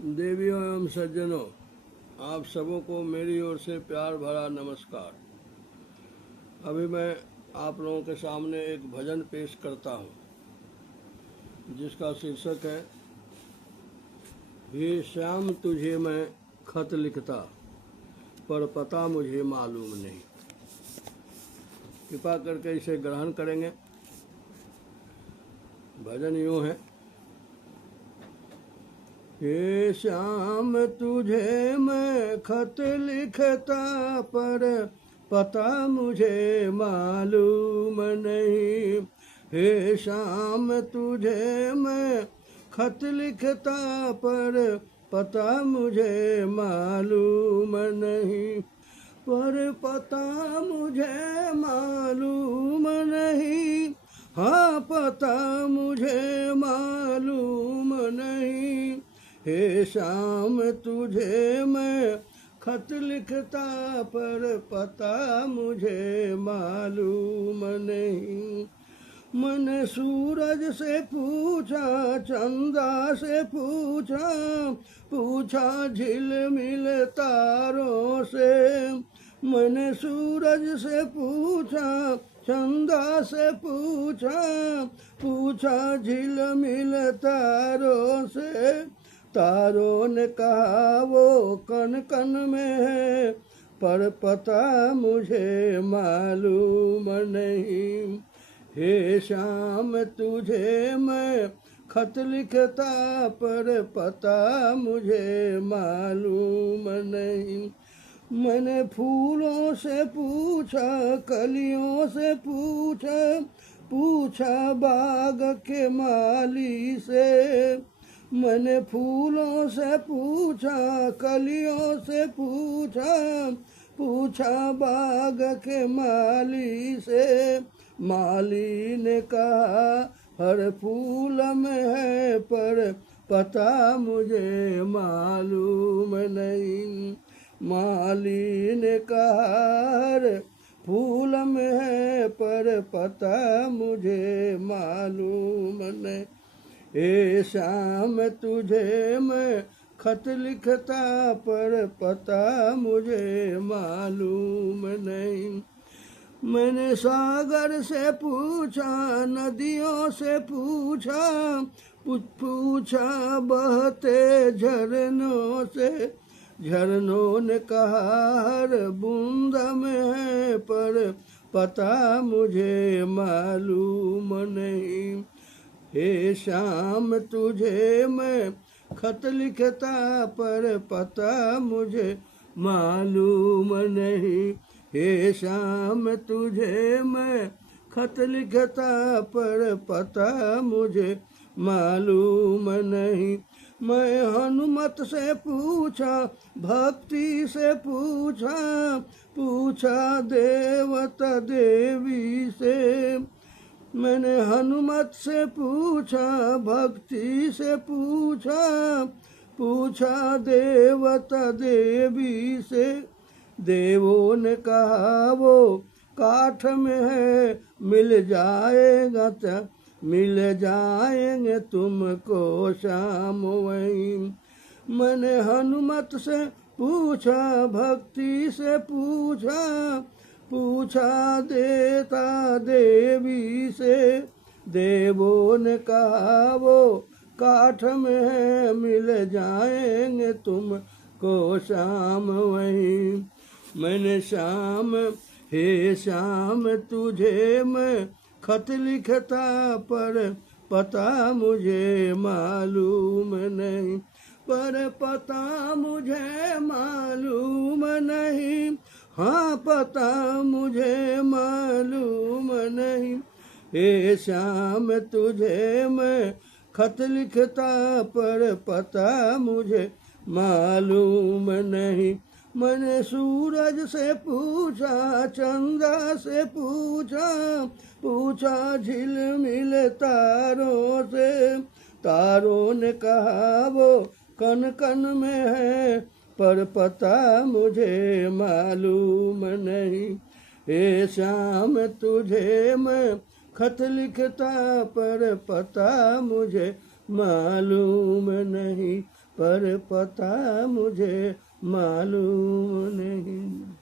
देवियों एवं सज्जनों, आप सबों को मेरी ओर से प्यार भरा नमस्कार। अभी मैं आप लोगों के सामने एक भजन पेश करता हूँ, जिसका शीर्षक है, हे श्याम तुझे मैं खत लिखता, पर पता मुझे मालूम नहीं। कृपा करके इसे ग्रहण करेंगे। भजन यूँ है, हे श्याम तुझे मैं खत लिखता, पर पता मुझे मालूम नहीं। हे श्याम तुझे मैं खत लिखता, पर पता मुझे मालूम नहीं। पर पता मुझे मालूम नहीं, हाँ पता मुझे मालूम नहीं। हे श्याम तुझे मैं खत लिखता, पर पता मुझे मालूम नहीं। मैंने सूरज से पूछा, चंदा से पूछा, पूछा झिलमिल तारों से। मैंने सूरज से पूछा, चंदा से पूछा, पूछा झिलमिल तारों से। तारों ने कहा वो कण कण में है, पर पता मुझे मालूम नहीं। हे श्याम तुझे मैं खत लिखता, पर पता मुझे मालूम नहीं। मैंने फूलों से पूछा, कलियों से पूछा, पूछा बाग के माली से। मैंने फूलों से पूछा, कलियों से पूछा, पूछा बाग के माली से। माली ने कहा हर फूल में है, पर पता मुझे मालूम नहीं। माली ने कहा हर फूल में है, पर पता मुझे मालूम नहीं। हे श्याम तुझे मैं खत लिखता, पर पता मुझे मालूम नहीं। मैंने सागर से पूछा, नदियों से पूछा, पूछा बहते झरनों से। झरनों ने कहा हर बूंद में है, पर पता मुझे मालूम नहीं। हे श्याम तुझे मैं खत लिखता, पर पता मुझे मालूम नहीं। हे श्याम तुझे मैं खत लिखता, पर पता मुझे मालूम नहीं। मैं हनुमत से पूछा, भक्ति से पूछा, पूछा देवता देवी से। मैंने हनुमत से पूछा, भक्ति से पूछा, पूछा देवता देवी से। देवों ने कहा वो काठ में है, मिल जाएगा मिल जाएंगे तुमको श्याम वहीं। मैंने हनुमत से पूछा, भक्ति से पूछा, पूछा देता देवी से। देवों ने कहा वो काठ में है, मिल जाएंगे तुमको श्याम वहीं। मैंने श्याम हे श्याम तुझे मैं खत लिखता, पर पता मुझे मालूम नहीं। पर पता मुझे मालूम नहीं, हाँ पता मुझे मालूम नहीं। हे श्याम तुझे मैं खत लिखता, पर पता मुझे मालूम नहीं। मैंने सूरज से पूछा, चंदा से पूछा, पूछा झिलमिल तारों से। तारों ने कहा वो कण कण में है, पर पता मुझे मालूम नहीं। हे श्याम तुझे मैं खत लिखता, पर पता मुझे मालूम नहीं। पर पता मुझे मालूम नहीं।